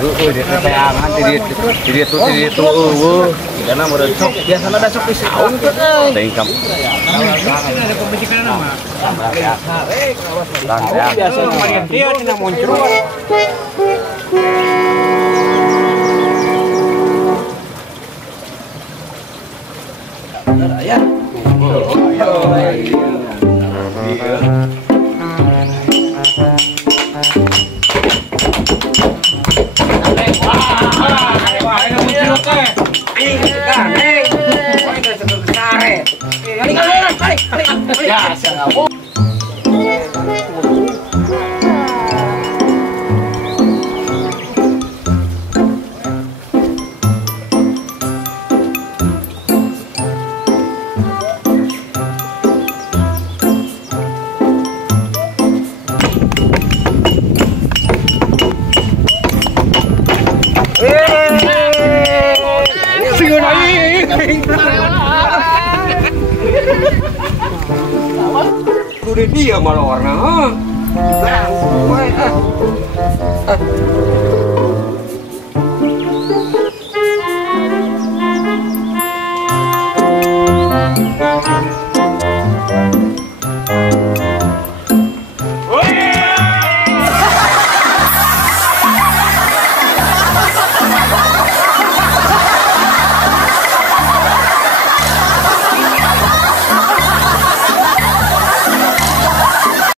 Di teangan di itu karena menurut sok biasanya ada sok pisaun tuh tingkap ada pembicaraan nama biasa dia tidak muncul ya udah dia malah warna